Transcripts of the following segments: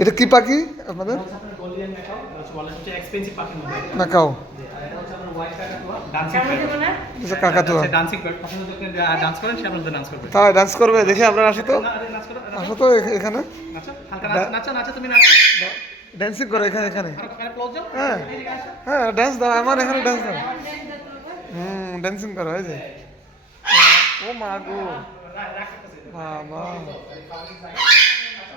এটা কি পাখি আপনাদের নাকাও ডান্স করবে দেখে আপনার আসো তো আসো তো এখানে ডান্সিং করে এখানে এখানে হ্যাঁ হ্যাঁ ডান্স দাও আমার এখানে ডান্স দাও হুম ডান্সিং করো এই যে ও মা গো বাবা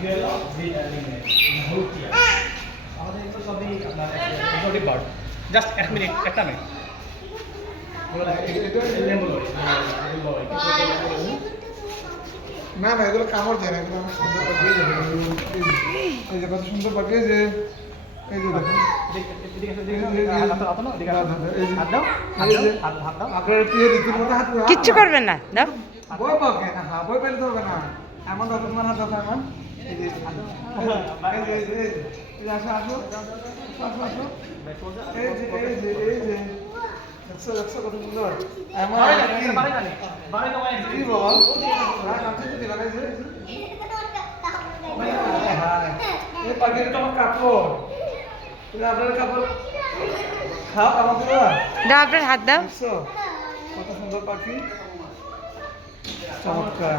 ड्यूअल ऑफ थ्री टर्निंग है बहुत ही और एक तो सभी अपना एक छोटी पार्ट जस्ट एक मिनट एक टाइम है बोला एक तो एग्जांपल है ना मैं एगुला कामर दे रहा हूं एकदम ये जगह तो सुंदर पकड़े जे किच्छु कर बैना ना बॉय पके ना हाँ बॉय पहले तो बैना एमोंड तो तुम्हारा तो था ना ডাবের হাত দাম কত সুন্দর পাখি চমৎকার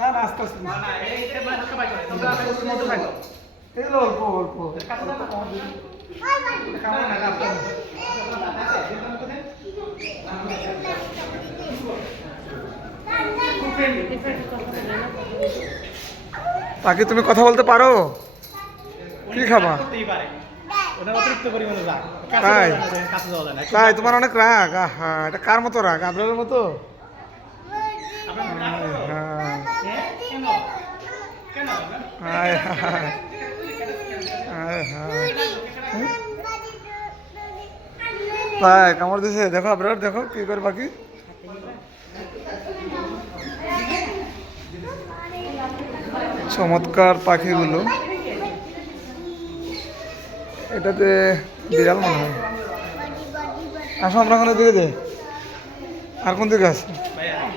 না না না তাকে তুমি কথা বলতে পারো কি খাবা তাই তোমার অনেক রাগ এটা কার মতো রাগ আপনাদের মতো ভাই কামড় দিছে দেখো আপনার দেখো কি করে বাকি চমৎকার পাখিগুলো এটাতে বিড়াল মনে হয় আসো আমরা ওখানে দিকে দে আর কোন দিকে আছে